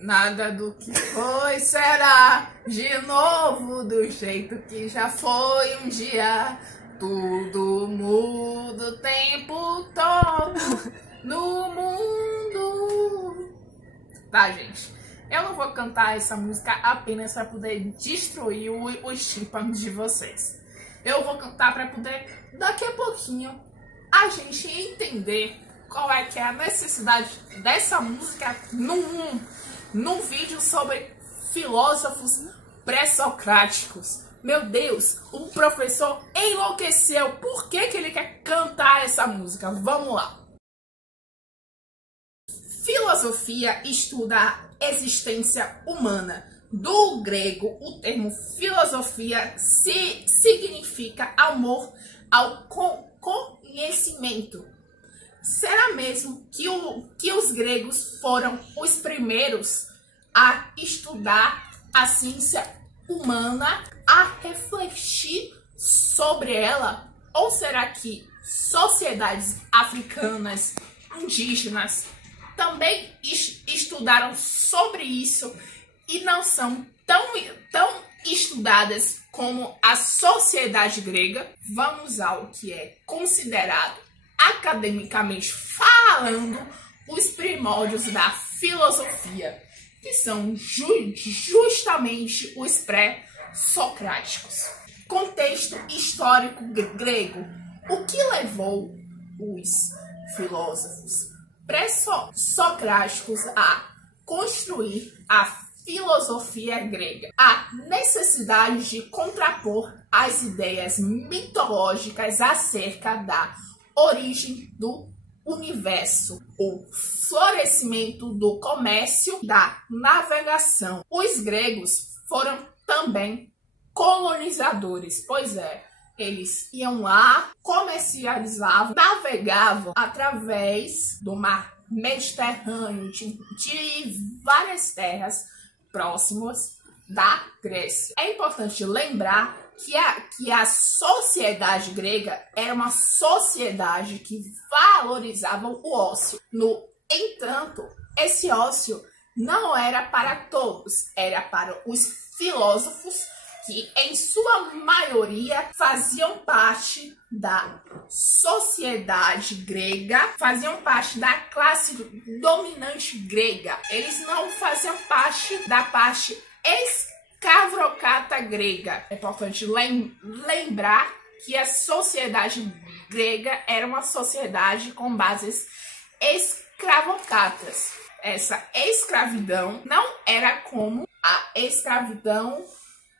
Nada do que foi será de novo do jeito que já foi um dia. Tudo muda o tempo todo no mundo. Tá, gente? Eu não vou cantar essa música apenas para poder destruir os tímpanos de vocês. Eu vou cantar para poder, daqui a pouquinho, a gente entender qual é que é a necessidade dessa música num vídeo sobre filósofos pré-socráticos. Meu Deus, o professor enlouqueceu. Por que ele quer cantar essa música? Vamos lá. Filosofia estuda a existência humana. Do grego, o termo filosofia significa amor ao conhecimento. Será mesmo que os gregos foram os primeiros a estudar a ciência humana, a refletir sobre ela? Ou será que sociedades africanas, indígenas, também estudaram sobre isso e não são tão estudadas como a sociedade grega? Vamos ao que é considerado, academicamente falando, os primórdios da filosofia, que são justamente os pré-socráticos. Contexto histórico grego. O que levou os filósofos pré-socráticos a construir a filosofia grega? A necessidade de contrapor as ideias mitológicas acerca da origem do universo, o florescimento do comércio, da navegação. Os gregos foram também colonizadores, pois é, eles iam lá, comercializavam, navegavam através do mar Mediterrâneo, de várias terras próximas da Grécia. É importante lembrar que a sociedade grega era uma sociedade que valorizava o ócio. No entanto, esse ócio não era para todos, era para os filósofos, que em sua maioria faziam parte da sociedade grega, faziam parte da classe dominante grega. Eles não faziam parte da parte escravocrata grega. É importante lembrar que a sociedade grega era uma sociedade com bases escravocratas. Essa escravidão não era como a escravidão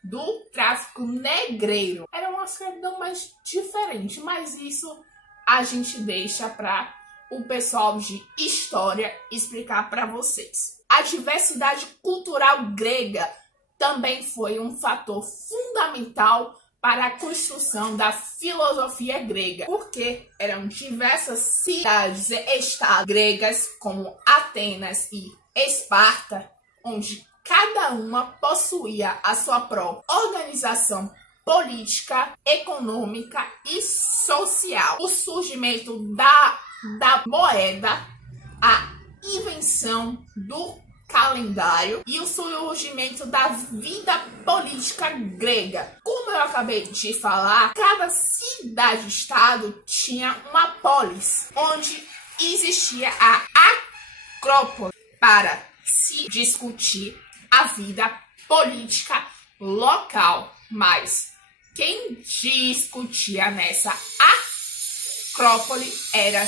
do tráfico negreiro. Era uma escravidão mais diferente, mas isso a gente deixa para o pessoal de história explicar para vocês. A diversidade cultural grega também foi um fator fundamental para a construção da filosofia grega, porque eram diversas cidades e estados gregas, como Atenas e Esparta, onde cada uma possuía a sua própria organização política, econômica e social. O surgimento da moeda, a invenção do calendário e o surgimento da vida política grega. Como eu acabei de falar, cada cidade-estado tinha uma polis, onde existia a Acrópole para se discutir a vida política local. Mas quem discutia nessa Acrópole eram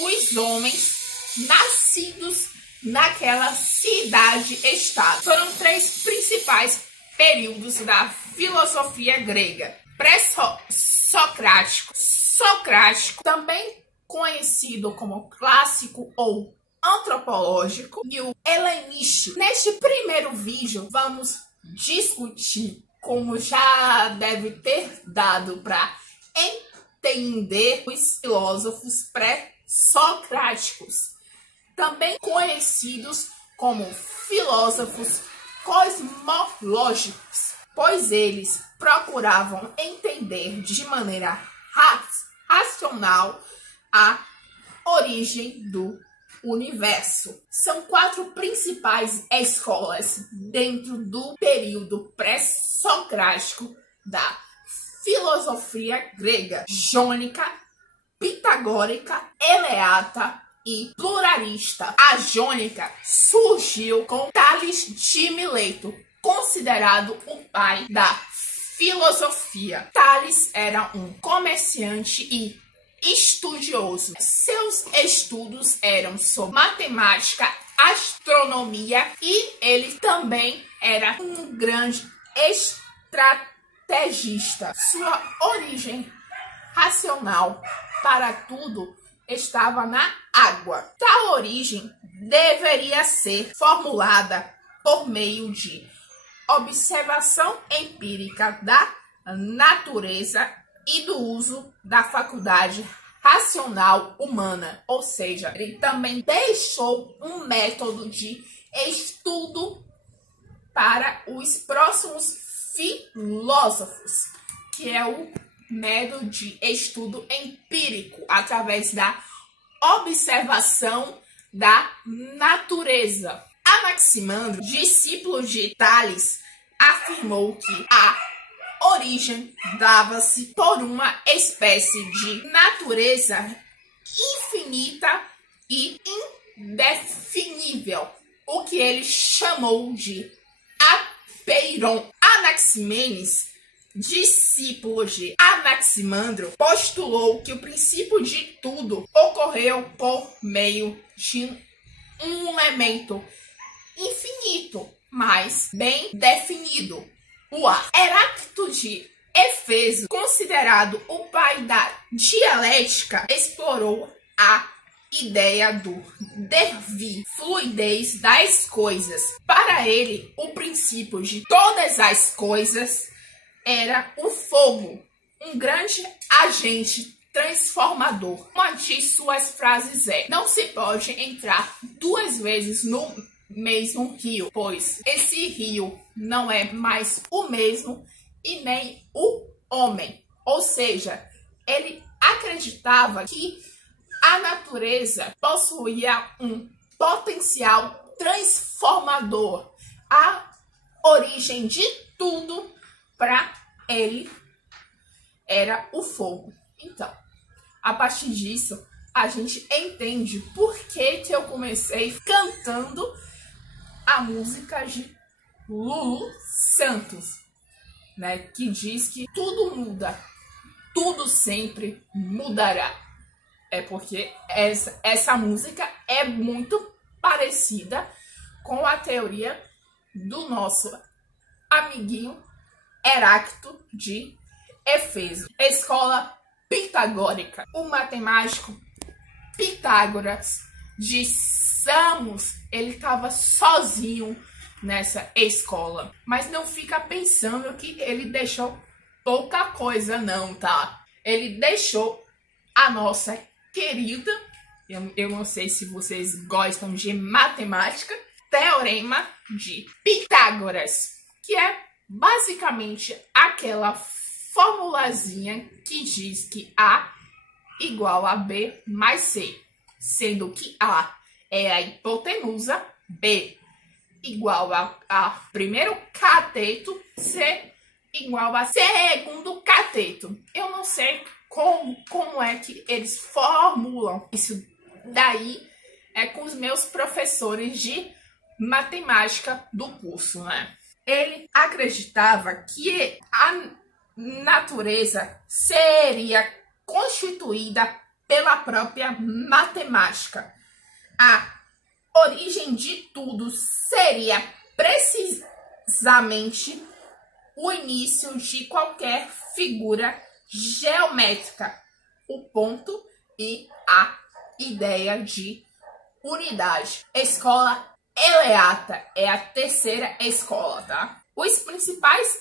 os homens nascidos naquela cidade-estado. Foram três principais períodos da filosofia grega: pré-socrático, socrático, também conhecido como clássico ou antropológico, e o helenístico. Neste primeiro vídeo, vamos discutir, como já deve ter dado para entender, os filósofos pré-socráticos, também conhecidos como filósofos cosmológicos, pois eles procuravam entender de maneira racional a origem do universo. São 4 principais escolas dentro do período pré-socrático da filosofia grega: jônica, pitagórica, eleata e pluralista. A jônica surgiu com Tales de Mileto, considerado o pai da filosofia. Tales era um comerciante e estudioso. Seus estudos eram sobre matemática, astronomia e ele também era um grande estrategista. Sua origem racional para tudo estava na água. Tal origem deveria ser formulada por meio de observação empírica da natureza e do uso da faculdade racional humana. Ou seja, ele também deixou um método de estudo para os próximos filósofos, que é o método de estudo empírico, através da observação da natureza. Anaximandro, discípulo de Tales, afirmou que a origem dava-se por uma espécie de natureza infinita e indefinível, o que ele chamou de apeiron. Anaximenes, discípulo de Anaximandro, postulou que o princípio de tudo ocorreu por meio de um elemento infinito, mas bem definido: o ar. Heráclito de Éfeso, considerado o pai da dialética, explorou a ideia do devir, fluidez das coisas. Para ele, o princípio de todas as coisas era o fogo, um grande agente transformador. Uma de suas frases é: não se pode entrar 2 vezes no mesmo rio, pois esse rio não é mais o mesmo e nem o homem. Ou seja, ele acreditava que a natureza possuía um potencial transformador. A origem de tudo para ele era o fogo. Então, a partir disso, a gente entende por que eu comecei cantando a música de Lulu Santos, né, que diz que tudo muda, tudo sempre mudará. É porque essa música é muito parecida com a teoria do nosso amiguinho Heráclito de Éfeso. Escola pitagórica. O matemático Pitágoras de Samos, ele estava sozinho nessa escola. Mas não fica pensando que ele deixou pouca coisa não, tá? Ele deixou a nossa querida, eu não sei se vocês gostam de matemática, Teorema de Pitágoras, que é basicamente aquela formulazinha que diz que A igual a B mais C, sendo que A é a hipotenusa, B igual a primeiro cateto, C igual a segundo cateto. Eu não sei como é que eles formulam isso daí, é com os meus professores de matemática do curso, né? Ele acreditava que a natureza seria constituída pela própria matemática. A origem de tudo seria precisamente o início de qualquer figura geométrica, o ponto e a ideia de unidade. Escola eleata é a terceira escola, tá? Os principais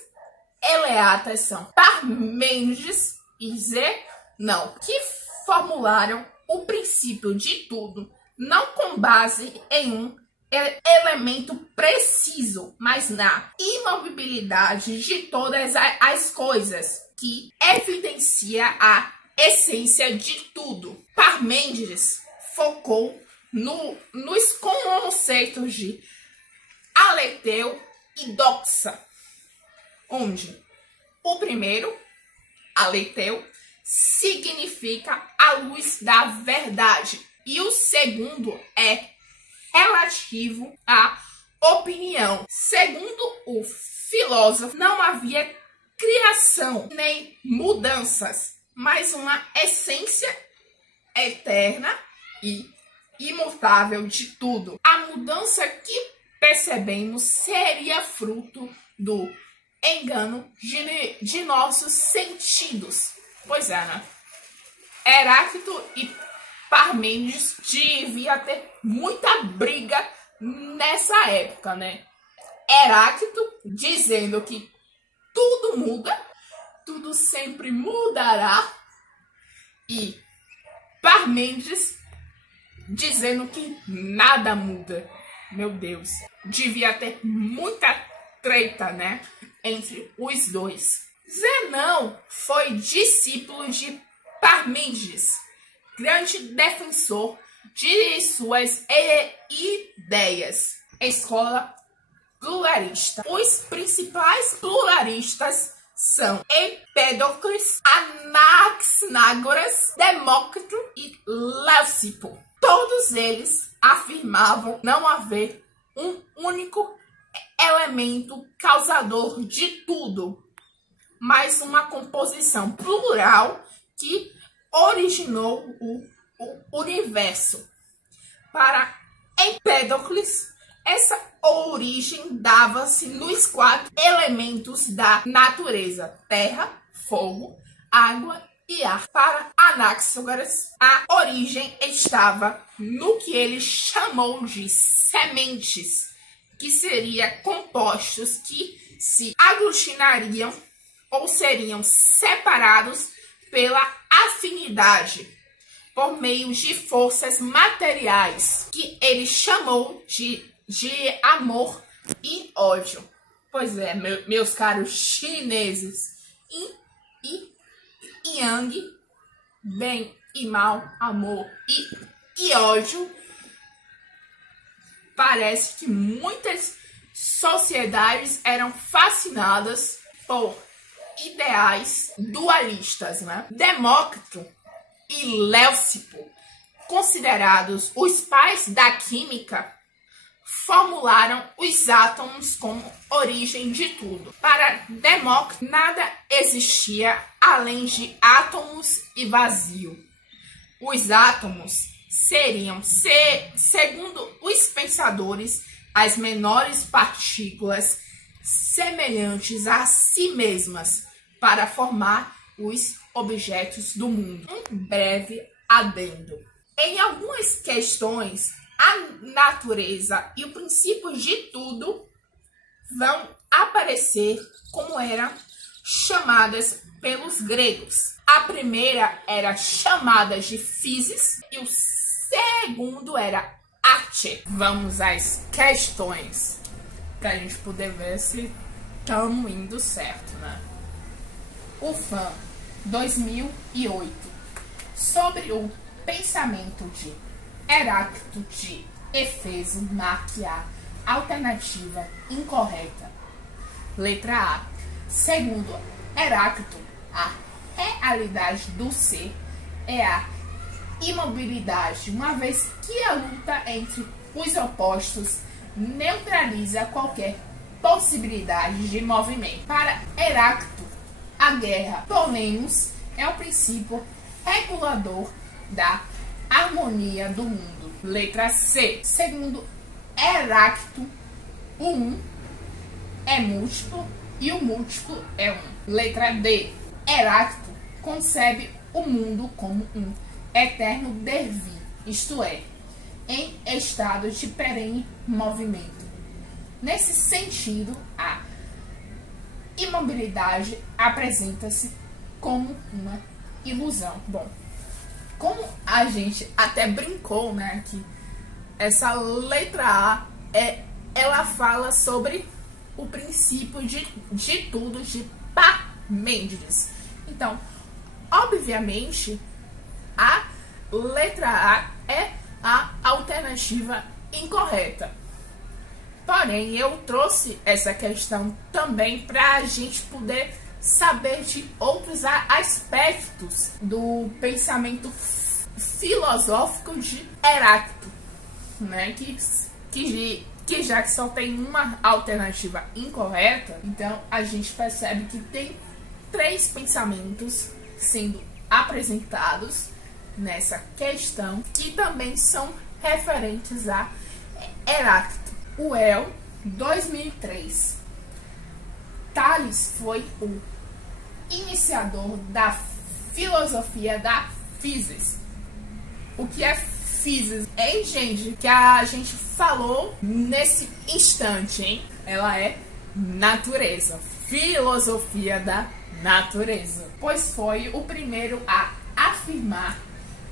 eleatas são Parmênides e Zenão, que formularam o princípio de tudo, não com base em um elemento preciso, mas na imobilidade de todas as coisas, que evidencia a essência de tudo. Parmênides focou nos conceitos de aleteu e doxa, onde o primeiro, aleteu, significa a luz da verdade, e o segundo é relativo à opinião. Segundo o filósofo, não havia criação nem mudanças, mas uma essência eterna e imutável de tudo. A mudança que percebemos seria fruto do engano de nossos sentidos. Pois é, né? Heráclito e Parmênides devia ter muita briga nessa época, né? Heráclito dizendo que tudo muda, tudo sempre mudará, e Parmênides dizendo que nada muda. Meu Deus, devia ter muita treta, né, entre os dois. Zenão foi discípulo de Parmênides, grande defensor de suas ideias. Escola pluralista. Os principais pluralistas são Empédocles, Anaxágoras, Demócrito e Leucipo. Todos eles afirmavam não haver um único elemento causador de tudo, mas uma composição plural que originou o universo. Para Empédocles, essa origem dava-se nos 4 elementos da natureza: terra, fogo, água e ar. Para Anaxágoras, a origem estava no que ele chamou de sementes, que seriam compostos que se aglutinariam ou seriam separados pela afinidade, por meio de forças materiais, que ele chamou de amor e ódio. Pois é, meus caros chineses, Yin e Yang, bem e mal, amor e ódio. Parece que muitas sociedades eram fascinadas por ideais dualistas, né? Demócrito e Leucipo, considerados os pais da química, formularam os átomos como origem de tudo. Para Demócrito, nada existia além de átomos e vazio. Os átomos seriam, segundo os pensadores, as menores partículas semelhantes a si mesmas para formar os objetos do mundo. Um breve adendo. Em algumas questões, a natureza e o princípio de tudo vão aparecer como eram chamadas pelos gregos. A primeira era chamada de physis e o segundo era arte. Vamos às questões para a gente poder ver se estamos indo certo, né? UFAM 2008, sobre o pensamento de Heráclito de Éfeso, marque a alternativa incorreta. Letra A. Segundo Heráclito, a realidade do ser é a imobilidade, uma vez que a luta entre os opostos neutraliza qualquer possibilidade de movimento. Para Heráclito, a guerra, pelo menos, é o princípio regulador da harmonia do mundo. Letra C. Segundo Heráclito, o 1 é múltiplo e o múltiplo é 1. Letra D. Heráclito concebe o mundo como um eterno devir, isto é, em estado de perene movimento. Nesse sentido, a imobilidade apresenta-se como uma ilusão. Bom, como a gente até brincou, né, que essa letra A ela fala sobre o princípio de tudo de Parmênides. Então, obviamente, a letra A é a alternativa incorreta. Porém, eu trouxe essa questão também para a gente poder saber de outros aspectos do pensamento filosófico de Heráclito, né? Que já que só tem uma alternativa incorreta, então a gente percebe que tem 3 pensamentos sendo apresentados nessa questão que também são referentes a Heráclito. O El, 2003. Tales foi o iniciador da filosofia da physis. O que é physis? Hein, gente? Que a gente falou nesse instante, hein? Ela é natureza. Filosofia da natureza. Pois foi o primeiro a afirmar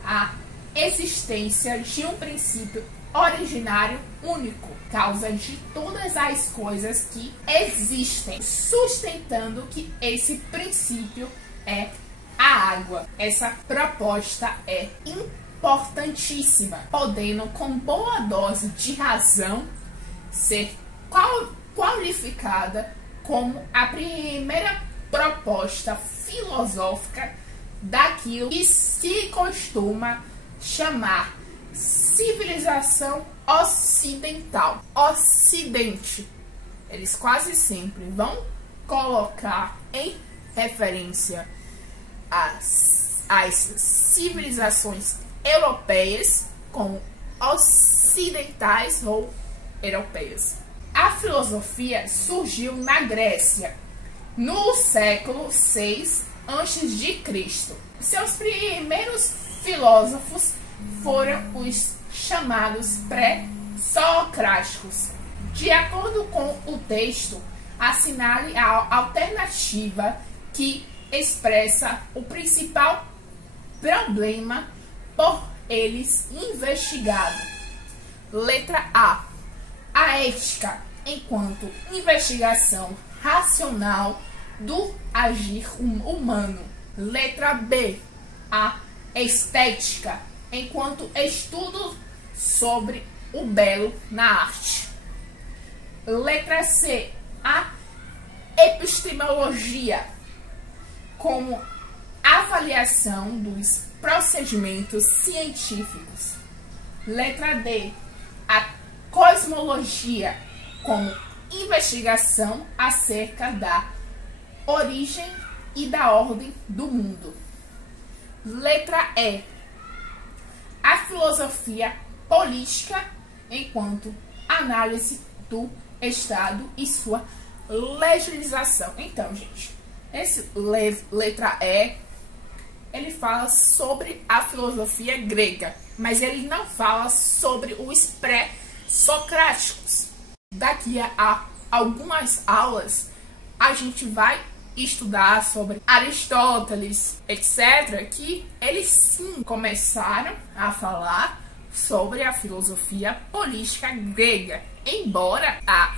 a existência de um princípio originário único, causa de todas as coisas que existem, sustentando que esse princípio é a água. Essa proposta é importantíssima, podendo com boa dose de razão ser qualificada como a primeira proposta filosófica daquilo que se costuma chamar civilização ocidental. Ocidente. Eles quase sempre vão colocar em referência as civilizações europeias como ocidentais ou europeias. A filosofia surgiu na Grécia no século VI a.C. Seus primeiros filósofos foram os chamados pré-socráticos. De acordo com o texto, assinale a alternativa que expressa o principal problema por eles investigado. Letra A. A ética enquanto investigação racional do agir humano. Letra B. A estética enquanto estudo sobre o belo na arte. Letra C. A epistemologia como avaliação dos procedimentos científicos. Letra D. A cosmologia como investigação acerca da origem e da ordem do mundo. Letra E. A filosofia política enquanto análise do Estado e sua legislação. Então, gente, esse letra E, ele fala sobre a filosofia grega, mas ele não fala sobre os pré-socráticos. Daqui a algumas aulas, a gente vai estudar sobre Aristóteles, etc., que eles sim começaram a falar sobre a filosofia política grega, embora a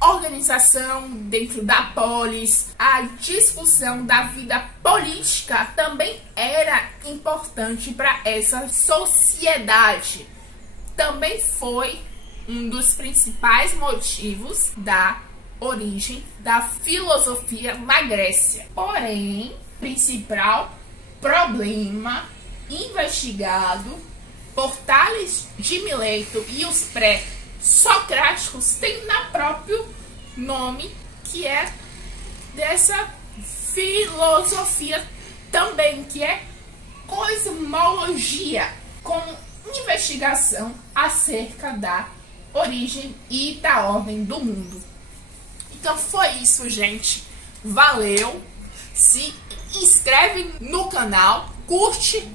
organização dentro da polis, a discussão da vida política também era importante para essa sociedade. Também foi um dos principais motivos da origem da filosofia na Grécia. Porém, o principal problema investigado por Tales de Mileto e os pré-socráticos tem no próprio nome, que é dessa filosofia também, que é cosmologia, como investigação acerca da origem e da ordem do mundo. Então foi isso, gente. Valeu. Se inscreve no canal, curte,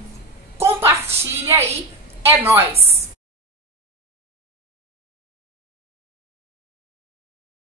compartilha e é nóis!